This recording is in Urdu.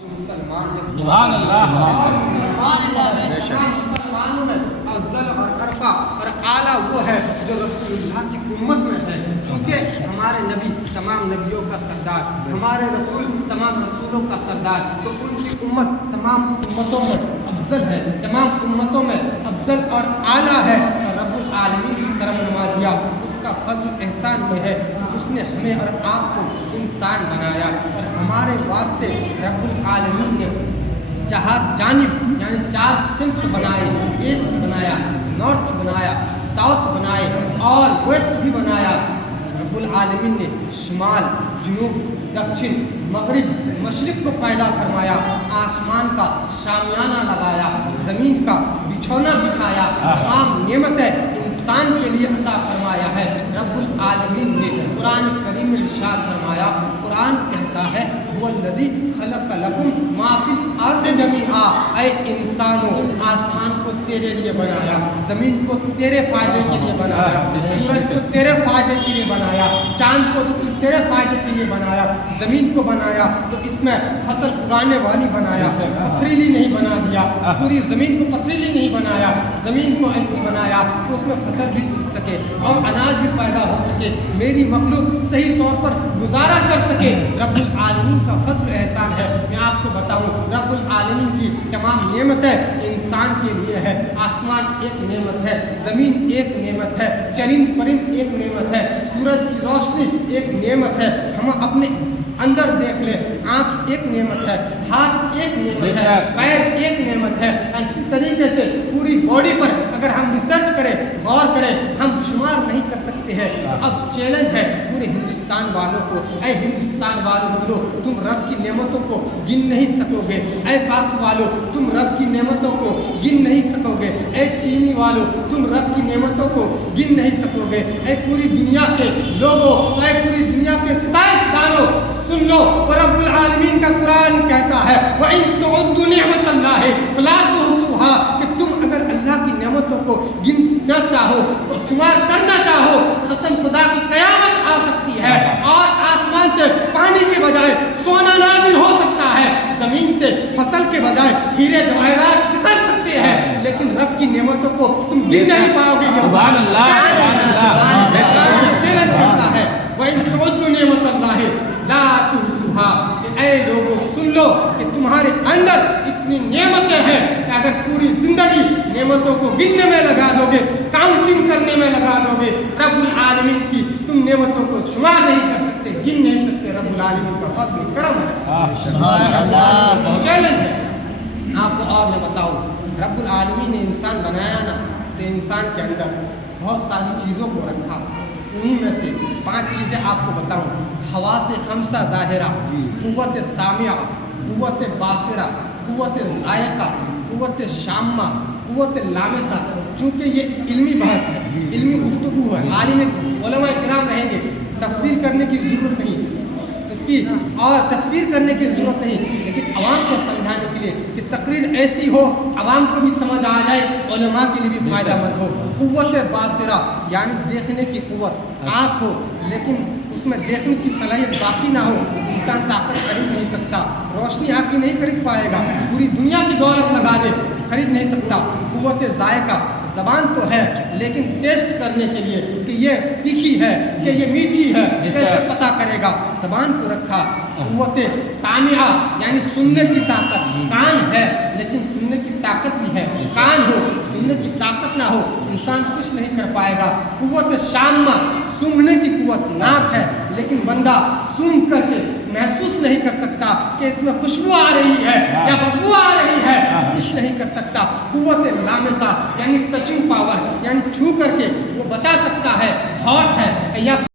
مسلمان ہے سبحان اللہ مسلمانوں میں افضل اور عرفہ اور اعلیٰ وہ ہے جو رسول اللہ کی امت میں ہے، چونکہ ہمارے نبی تمام نبیوں کا سردار، ہمارے رسول تمام رسولوں کا سردار، تو ان کی امت تمام امتوں میں افضل ہے، تمام امتوں میں افضل اور اعلیٰ ہے۔ اور رب العالمین کی کرم نوازیہ اس کا فضل احسان میں ہے، اس نے ہمیں اور آپ کو انسان بنایا اور ہمارے واسطے رب العالمین نے چار جانب یعنی 4 سمت بنائے، ایسٹ بنایا، نارتھ بنایا، ساؤتھ بنائے اور ویسٹ بھی بنایا۔ رب العالمین نے شمال، جنوب، دکشن، مغرب، مشرق کو پیدا فرمایا، آسمان کا شامیانہ لگایا، زمین کا بچھونا بچھایا، تمام نعمتیں انسان کے لیے عطا فرمایا ہے۔ رب العالمین نے قرآن کریم میں ارشاد فرمایا، قرآن کہتا ہے هو الذی خلق لکم ما فی الارض جمیعا، اے انسانوں آسمان کو تیرے لیے بنایا، زمین کو تیرے فائدے کے لیے بنایا، سورج کو تیرے فائدے کے لیے بنایا، چاند کو تیرے فائدے کے لیے بنایا، زمین کو بنایا تو اس میں فصل اگانے والی بنایا، پتھریلی نہیں بنا دیا، پوری زمین کو پتھریلی نہیں بنایا، زمین کو ایسی بنایا کہ اس میں فصل بھی اگ سکے اور اناج بھی پیدا ہو سکے، میری مخلوق صحیح طور پر گزارا کر سکے۔ رب العالمین کا فضل احسان ہے۔ میں آپ کو بتاؤں، رب العالمین کی تمام نعمتیں انسان کے لیے ہے۔ آسمان ایک نعمت ہے، زمین ایک نعمت ہے، چرند پرند ایک نعمت ہے، سورج کی روشنی ایک نعمت ہے، ہم اپنے اندر دیکھ لیں، آنکھ ایک نعمت ہے، ہاتھ ایک نعمت ہے، پیر ایک نعمت ہے۔ اسی طریقے سے پوری باڈی پر اگر ہم ریسرچ کریں، غور کریں، ہم شمار نہیں کر سکتے ہیں۔ اب چیلنج ہے پورے ہندوستان والوں کو، اے ہندوستان والوں سنو، تم رب کی نعمتوں کو گن نہیں سکو گے، اے پاک والوں تم رب کی نعمتوں کو گن نہیں سکو گے، اے چینی والوں تم رب کی نعمتوں کو گن نہیں سکو گے، اے پوری دنیا کے لوگوں، اے پوری دنیا کے سائنسدانوں سن لو، رب العالمین کا قرآن کہتا ہے وَإِن تُعُدُّوا نِعْمَةَ اللَّهِ فَلَا تُحْصُوهَا، کہ تم اگر اللہ کی نعمتوں کو گننا چاہو اور شمار کرنا چاہو، قسم خدا کی قیامت آ سکتی ہے اور آسمان سے پانی کے بجائے سونا نازل ہو سکتا ہے، زمین سے فصل کے بجائے ہیرے جواہرات نکل سکتے ہیں، لیکن رب کی نعمتوں کو تم گن نہیں پاؤ گے۔ سبحان اللہ، چیلنج کرتا ہے وَإِن تُعُدُّوا نِعْمَةَ اللَّهِ لَا تُحْصُوهَا، کہ اے لوگوں سن لو کہ تمہارے اندر اتنی نعمتیں ہیں کہ اگر پوری زندگی نعمتوں کو گننے میں لگا دو گے، کاؤنٹنگ کرنے میں لگا دو گے، رب العالمین کی تم نعمتوں کو شمار نہیں کر سکتے، گن نہیں سکتے۔ رب العالمین کا فضل کرم ہے، چیلنج ہے۔ آپ کو اور میں بتاؤں، رب العالمین نے انسان بنایا نا، تو انسان کے اندر بہت ساری چیزوں کو رکھا، انہی میں سے 5 چیزیں آپ کو بتاؤں۔ حواس خمسہ ظاہرہ، قوت سامعہ، قوت باصرہ، قوت ذائقہ، قوت شامہ، قوت لامسہ۔ چونکہ یہ علمی بحث ہے، علمی گفتگو ہے، عالم علماء کرام رہیں گے، تفسیر کرنے کی ضرورت نہیں اس کی، اور تفسیر کرنے کی ضرورت نہیں، لیکن عوام کو سمجھانے کے لیے کہ تقریر ایسی ہو عوام کو بھی سمجھ آ جائے، علماء کے لیے بھی فائدہ مند ہو۔ قوت باصرہ یعنی دیکھنے کی قوت، آنکھ ہو لیکن اس میں دیکھنے کی صلاحیت باقی نہ ہو، انسان طاقت خرید نہیں سکتا، روشنی آپ کی نہیں خرید پائے گا، پوری دنیا کی دولت لگا دے خرید نہیں سکتا۔ قوت ذائقہ، زبان تو ہے لیکن ٹیسٹ کرنے کے لیے کہ یہ تیکھی ہے کہ یہ میٹھی ہے کیسے پتہ کرے گا، زبان کو رکھا۔ قوت سامعہ یعنی سننے کی طاقت، کان ہے لیکن سننے کی طاقت بھی ہے، کان ہو سننے کی طاقت نہ ہو انسان کچھ نہیں کر پائے گا۔ قوت شامہ، سونگھنے کی قوت، ناک ہے لیکن بندہ سونگھ کر کے محسوس نہیں کر سکتا کہ اس میں خوشبو آ رہی ہے یا بدبو آ رہی ہے، کچھ نہیں کر سکتا۔ قوت لامسہ یعنی ٹچنگ پاور، یعنی چھو کر کے وہ بتا سکتا ہے ہاٹ ہے یا